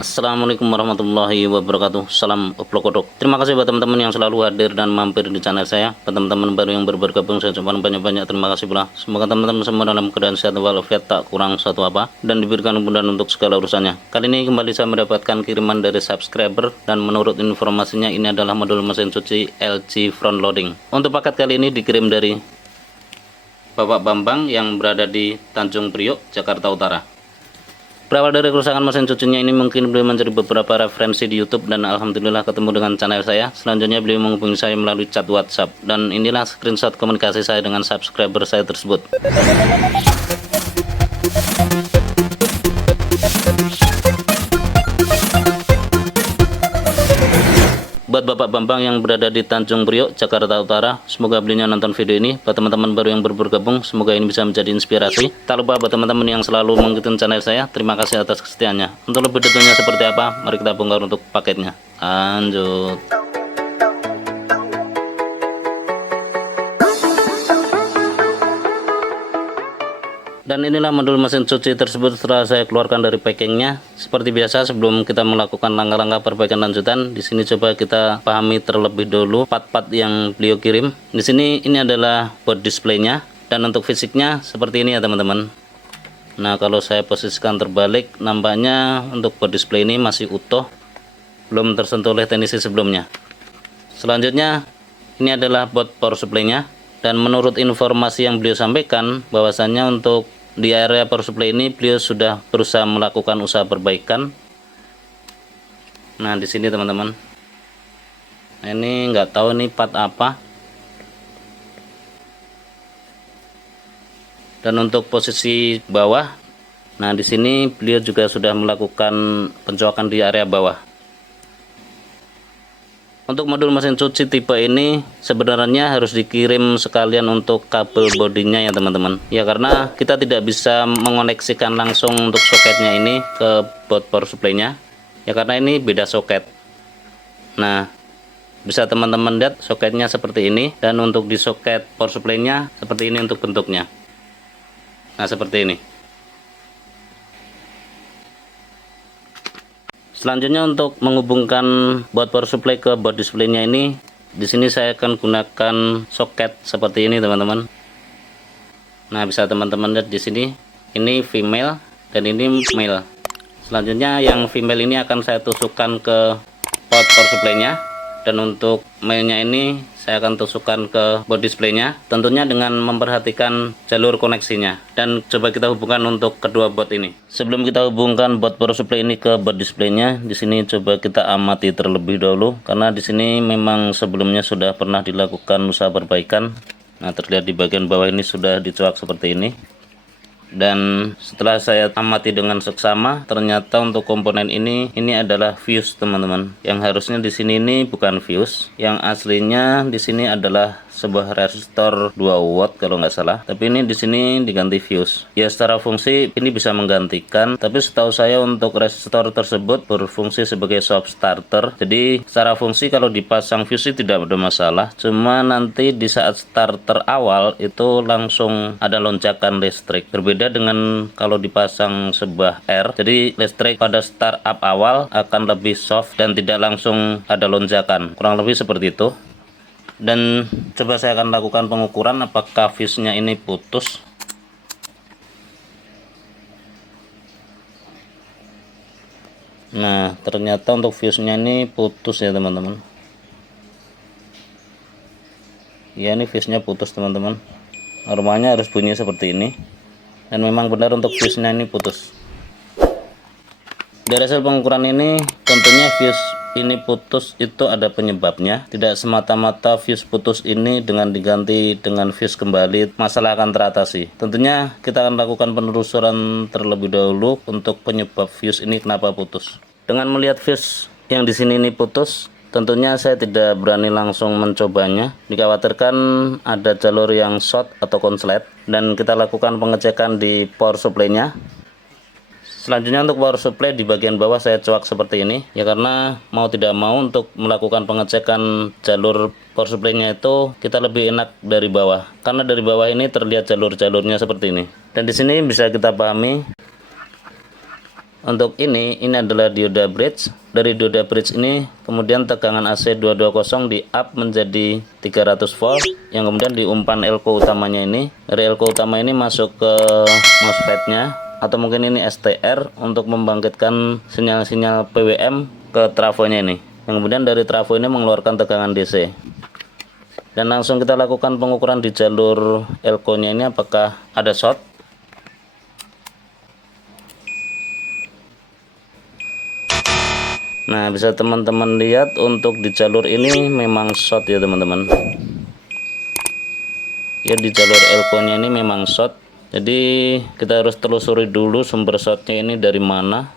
Assalamualaikum warahmatullahi wabarakatuh. Salam oplok kodok. Terima kasih buat teman-teman yang selalu hadir dan mampir di channel saya. Buat teman-teman baru yang bergabung, saya ucapkan banyak-banyak terima kasih pula. Semoga teman-teman semua dalam keadaan sehat walafiat, tak kurang satu apa, dan diberikan kemudahan untuk segala urusannya. Kali ini kembali saya mendapatkan kiriman dari subscriber, dan menurut informasinya ini adalah modul mesin cuci LG front loading. Untuk paket kali ini dikirim dari Bapak Bambang yang berada di Tanjung Priok, Jakarta Utara. Berawal dari kerusakan mesin cucinya ini, mungkin beliau mencari beberapa referensi di YouTube, dan alhamdulillah ketemu dengan channel saya. Selanjutnya beliau menghubungi saya melalui chat WhatsApp, dan inilah screenshot komunikasi saya dengan subscriber saya tersebut. Buat Bapak Bambang yang berada di Tanjung Priok, Jakarta Utara, semoga beliau nonton video ini. Buat teman-teman baru yang bergabung, semoga ini bisa menjadi inspirasi. Tak lupa buat teman-teman yang selalu mengikuti channel saya, terima kasih atas kesetiaannya. Untuk lebih detailnya seperti apa, mari kita bongkar untuk paketnya. Lanjut. Dan inilah modul mesin cuci tersebut setelah saya keluarkan dari packingnya. Seperti biasa, sebelum kita melakukan langkah-langkah perbaikan lanjutan, di sini coba kita pahami terlebih dahulu part-part yang beliau kirim. Di sini ini adalah board displaynya, dan untuk fisiknya seperti ini ya teman-teman. Nah, kalau saya posisikan terbalik, nampaknya untuk board display ini masih utuh, belum tersentuh oleh teknisi sebelumnya. Selanjutnya, ini adalah board power supply-nya, dan menurut informasi yang beliau sampaikan, bahwasannya untuk di area power supply ini beliau sudah berusaha melakukan usaha perbaikan. Nah, di sini teman-teman, ini nggak tahu ini part apa. Dan untuk posisi bawah, nah di sini beliau juga sudah melakukan pencoakan di area bawah. Untuk modul mesin cuci tipe ini sebenarnya harus dikirim sekalian untuk kabel bodinya ya teman-teman. Ya, karena kita tidak bisa mengoneksikan langsung untuk soketnya ini ke board power supply-nya. Ya, karena ini beda soket. Nah, bisa teman-teman lihat soketnya seperti ini, dan untuk di soket power supply-nya seperti ini untuk bentuknya. Nah, seperti ini. Selanjutnya untuk menghubungkan board power supply ke board display-nya ini, di sini saya akan gunakan soket seperti ini teman-teman. Nah, bisa teman-teman lihat di sini, ini female dan ini male. Selanjutnya yang female ini akan saya tusukkan ke board power supply-nya, dan untuk male-nya ini saya akan tusukkan ke board display-nya, tentunya dengan memperhatikan jalur koneksinya. Dan coba kita hubungkan untuk kedua board ini. Sebelum kita hubungkan board power supply ini ke board display-nya, di sini coba kita amati terlebih dahulu, karena di sini memang sebelumnya sudah pernah dilakukan usaha perbaikan. Nah, terlihat di bagian bawah ini sudah dicoak seperti ini. Dan setelah saya amati dengan seksama, ternyata untuk komponen ini adalah fuse teman-teman. Yang harusnya di sini ini bukan fuse, yang aslinya di sini adalah sebuah resistor 2 watt kalau nggak salah, tapi ini di sini diganti fuse. Ya, secara fungsi ini bisa menggantikan, tapi setahu saya untuk resistor tersebut berfungsi sebagai soft starter. Jadi secara fungsi kalau dipasang fuse tidak ada masalah, cuma nanti di saat starter awal itu langsung ada lonjakan listrik. Berbeda dengan kalau dipasang sebuah R, jadi listrik pada startup awal akan lebih soft dan tidak langsung ada lonjakan, kurang lebih seperti itu. Dan coba saya akan lakukan pengukuran apakah fuse-nya ini putus. Nah, ternyata untuk fuse-nya ini putus ya teman-teman. Ya, ini fuse-nya putus teman-teman. Normalnya harus bunyi seperti ini, dan memang benar untuk fuse-nya ini putus. Dari hasil pengukuran ini, tentunya fuse ini putus itu ada penyebabnya. Tidak semata-mata fuse putus ini dengan diganti dengan fuse kembali masalah akan teratasi. Tentunya kita akan lakukan penelusuran terlebih dahulu untuk penyebab fuse ini kenapa putus. Dengan melihat fuse yang di sini ini putus, tentunya saya tidak berani langsung mencobanya. Dikhawatirkan ada jalur yang short atau konslet, dan kita lakukan pengecekan di power supply-nya. Selanjutnya untuk power supply di bagian bawah saya coak seperti ini, ya karena mau tidak mau untuk melakukan pengecekan jalur power supply-nya itu kita lebih enak dari bawah, karena dari bawah ini terlihat jalur-jalurnya seperti ini. Dan di sini bisa kita pahami Untuk ini adalah dioda bridge. Dari dioda bridge ini kemudian tegangan AC 220 di up menjadi 300 volt, yang kemudian di umpan elko utamanya ini. Dari elko utama ini masuk ke MOSFET-nya, atau mungkin ini STR, untuk membangkitkan sinyal-sinyal PWM ke trafonya ini, yang kemudian dari trafo ini mengeluarkan tegangan DC. Dan langsung kita lakukan pengukuran di jalur elko nya ini apakah ada short. Nah, bisa teman-teman lihat untuk di jalur ini memang short ya teman-teman. Ya, di jalur elko nya ini memang short. Jadi kita harus telusuri dulu sumber shortnya ini dari mana.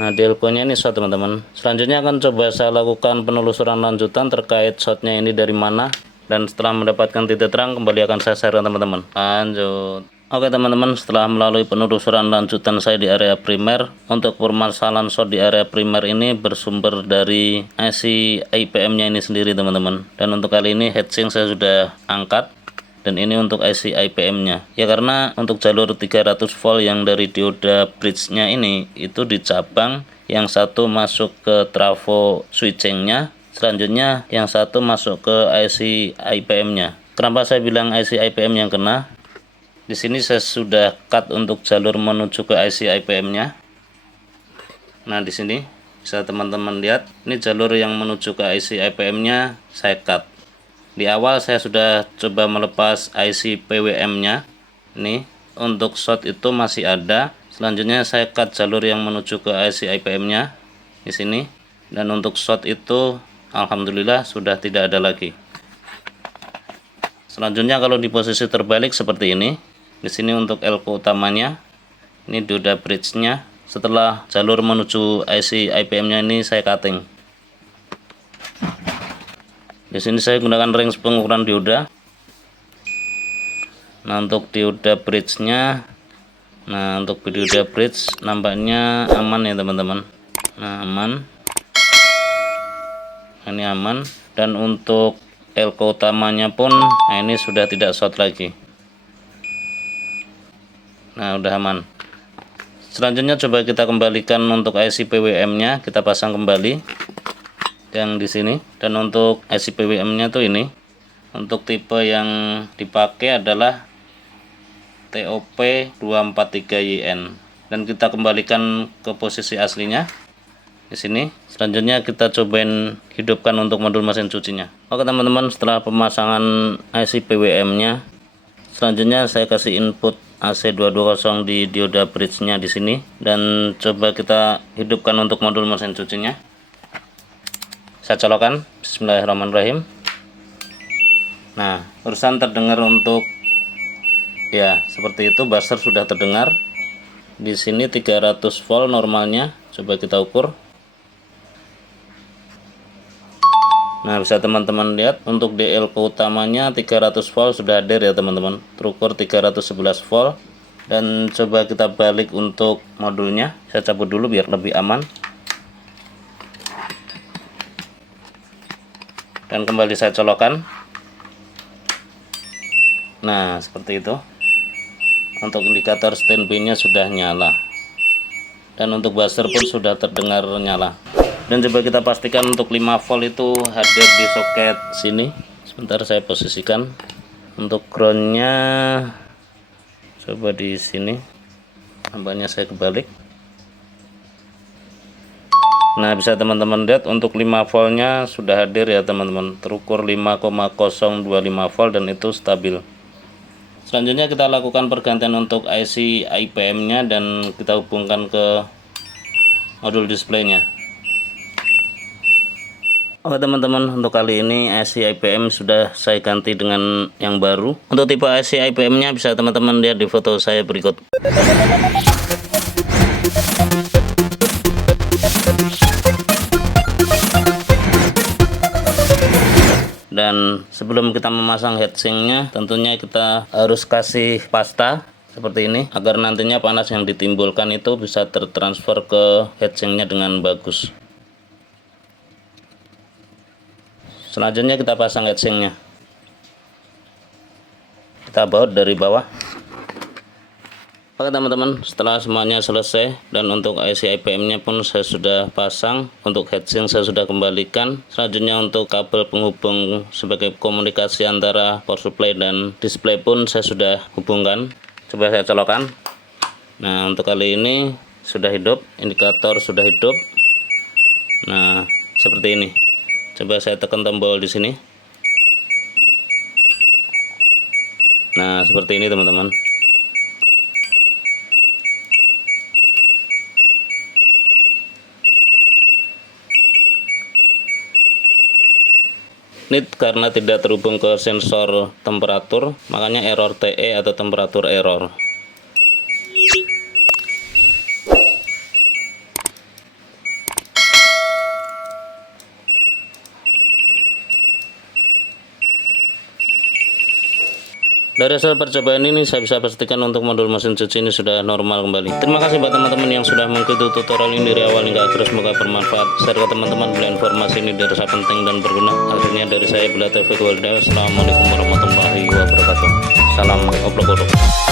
Nah, di elko nya ini short teman-teman. Selanjutnya akan coba saya lakukan penelusuran lanjutan terkait shortnya ini dari mana. Dan setelah mendapatkan titik terang, kembali akan saya share teman-teman. Lanjut. Oke teman-teman, setelah melalui penelusuran lanjutan saya di area primer, untuk permasalahan short di area primer ini bersumber dari IC IPM nya ini sendiri teman-teman. Dan untuk kali ini heatsink saya sudah angkat. Dan ini untuk IC IPM nya ya, karena untuk jalur 300 volt yang dari dioda bridge nya ini itu dicabang, yang satu masuk ke trafo switching nya, selanjutnya yang satu masuk ke IC IPM nya. Kenapa saya bilang IC IPM yang kena? Di sini saya sudah cut untuk jalur menuju ke IC IPM nya. Nah, di sini bisa teman-teman lihat, ini jalur yang menuju ke IC IPM nya saya cut. Di awal saya sudah coba melepas IC PWM nya. Ini untuk short itu masih ada. Selanjutnya saya cut jalur yang menuju ke IC IPM nya di sini. Dan untuk short itu alhamdulillah sudah tidak ada lagi. Selanjutnya kalau di posisi terbalik seperti ini. Di sini untuk elko utamanya, ini dioda bridge nya. Setelah jalur menuju IC IPM nya ini saya cutting. Di sini saya gunakan range pengukuran dioda. Nah, untuk dioda bridge-nya, nah untuk dioda bridge nampaknya aman ya teman-teman. Nah, aman. Ini aman. Dan untuk elko utamanya pun, nah ini sudah tidak short lagi. Nah, udah aman. Selanjutnya coba kita kembalikan untuk IC PWM-nya, kita pasang kembali yang di sini. Dan untuk IC PWM-nya tuh ini, untuk tipe yang dipakai adalah TOP 243YN. Dan kita kembalikan ke posisi aslinya di sini. Selanjutnya kita cobain hidupkan untuk modul mesin cucinya. Oke teman-teman, setelah pemasangan IC PWM-nya, selanjutnya saya kasih input AC 220 di dioda bridge-nya di sini, dan coba kita hidupkan untuk modul mesin cucinya. Saya colokkan. Bismillahirrahmanirrahim. Nah, urusan terdengar untuk ya seperti itu, buzzer sudah terdengar. Di sini 300 volt normalnya. Coba kita ukur. Nah, bisa teman-teman lihat untuk DL ke utamanya 300 volt sudah hadir ya teman-teman. Terukur 311 volt. Dan coba kita balik untuk modulnya. Saya cabut dulu biar lebih aman. Dan kembali saya colokkan. Nah, seperti itu. Untuk indikator standby nya sudah nyala, dan untuk buzzer pun sudah terdengar nyala. Dan coba kita pastikan untuk 5 volt itu hadir di soket sini. Sebentar saya posisikan. Untuk groundnya coba di sini, nampaknya saya kebalik. Nah, bisa teman-teman lihat untuk 5 voltnya sudah hadir ya teman-teman, terukur 5,025 volt dan itu stabil. Selanjutnya kita lakukan pergantian untuk IC IPM nya dan kita hubungkan ke modul displaynya. Oke teman-teman, untuk kali ini IC IPM sudah saya ganti dengan yang baru. Untuk tipe IC IPM nya bisa teman-teman lihat di foto saya berikut. Dan sebelum kita memasang heatsinknya, tentunya kita harus kasih pasta seperti ini agar nantinya panas yang ditimbulkan itu bisa tertransfer ke heatsinknya dengan bagus. Selanjutnya kita pasang heatsinknya. kita baut dari bawah. Oke teman-teman, setelah semuanya selesai dan untuk IC IPM nya pun saya sudah pasang, untuk heatsink saya sudah kembalikan. Selanjutnya untuk kabel penghubung sebagai komunikasi antara power supply dan display pun saya sudah hubungkan. Coba saya colokkan. Nah, untuk kali ini sudah hidup, indikator sudah hidup. Nah, seperti ini. Coba saya tekan tombol di sini. Nah, seperti ini teman-teman. Ini karena tidak terhubung ke sensor temperatur, makanya error TE atau temperatur error. Dari hasil percobaan ini saya bisa pastikan untuk modul mesin cuci ini sudah normal kembali. Terima kasih buat teman-teman yang sudah mengikuti tutorial ini dari awal hingga akhir. Semoga bermanfaat. Share ke teman-teman bila informasi ini dirasa penting dan berguna. Akhirnya dari saya Bila Taufiq Walhidayah. Assalamualaikum warahmatullahi wabarakatuh. Salam oplok-oplok.